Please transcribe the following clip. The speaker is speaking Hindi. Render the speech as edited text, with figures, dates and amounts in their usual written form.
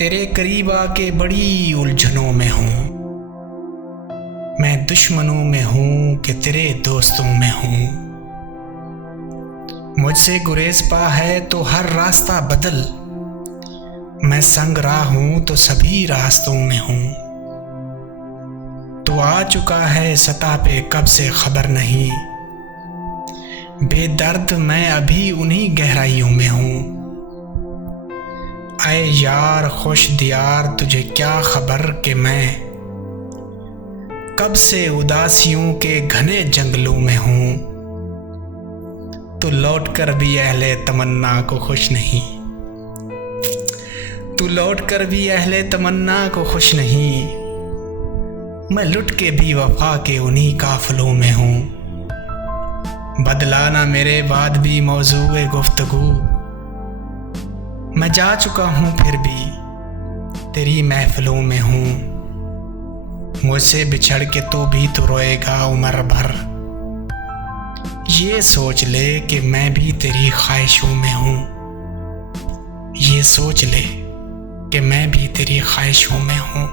तेरे करीब आके बड़ी उलझनों में हूँ। मैं दुश्मनों में हूँ कि तेरे दोस्तों में हूँ। मुझसे गुरेज पा है तो हर रास्ता बदल। मैं संग रहा हूँ तो सभी रास्तों में हूँ। तू आ चुका है सतह पे कब से खबर नहीं। बेदर्द मैं अभी उन्हीं गहराइयों में हूँ। ऐ यार खुश दियार तुझे क्या खबर कि मैं कब से उदासियों के घने जंगलों में हूँ। तू लौट कर भी अहले तमन्ना को खुश नहीं। तू लौट कर भी अहले तमन्ना को खुश नहीं। मैं लुट के भी वफा के उन्हीं काफिलों में हूँ। बदला ना मेरे बाद भी मौजूए गुफ्तगू। मैं जा चुका हूँ फिर भी तेरी महफिलों में हूँ। मुझसे बिछड़ के तो रोएगा उम्र भर। ये सोच ले कि मैं भी तेरी ख्वाहिशों में हूँ। ये सोच ले कि मैं भी तेरी ख्वाहिशों में हूँ।